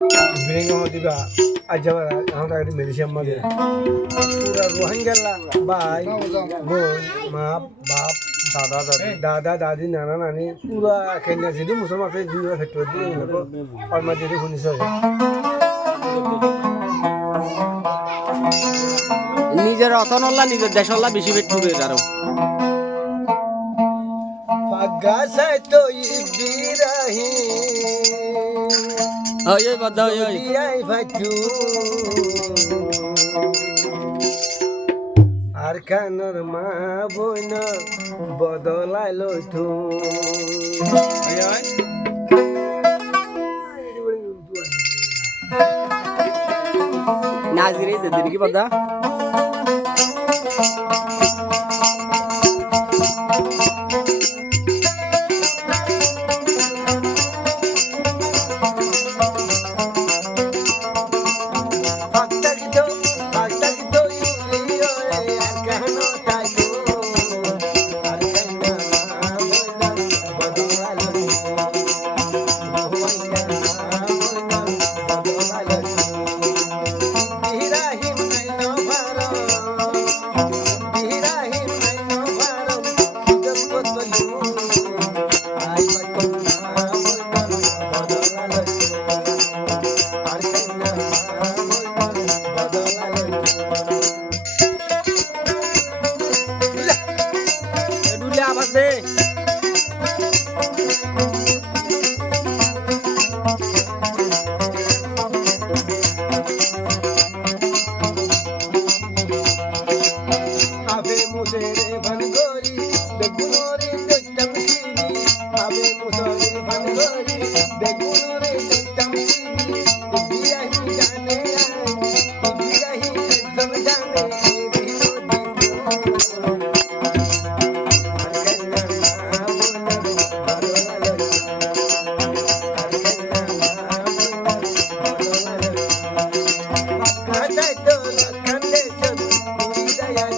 Biringan diba aja bara ang tadi medisi amma de pura rohingya bai boy ma bap dada dadi nana nani pura kenya jadi musulman fe jiwa fetwa di ko palma jadi hunisa নিজের অতনল্লা নিজের দেশল্লা বেশি পেট পুরে আরো Pagasay to ibirahi ওই ওই বাদ ওই ওই Ay batu Arkanor ma boina bodolay loitu Ay ay নাজিরে দিদি কি বাদা Pagtagito iliyo arkano tayo Arkana ma boina bodolay loitu Birahim ay no baro Birahim ay no baro Sugat potolu Ay bato na bodolalo Arkana bodolalo ডুলে আবার দে Ave musere vangori begunore doitam sini Ave musere vangori begunore doitam sini Birahi jane ay birahi zam jane rino dito Arkana Kata to kande sab hidayah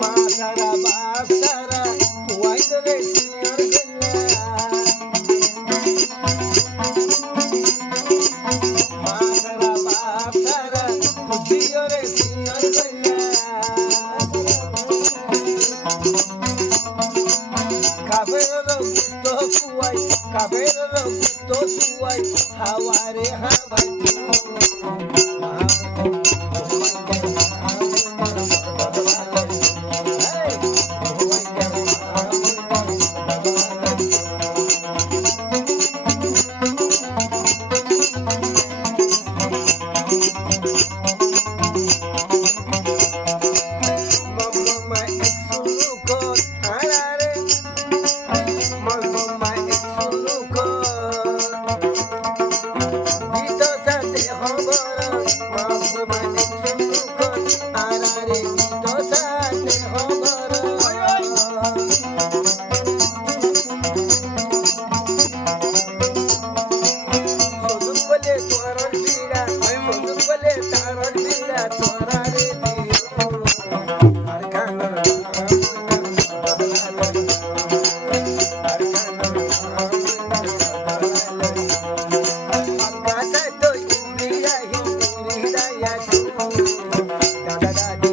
Masara basara, wide racing your Masara basara, ujio racing your Cabero gusto suai, cabero gusto suai, haware Da da da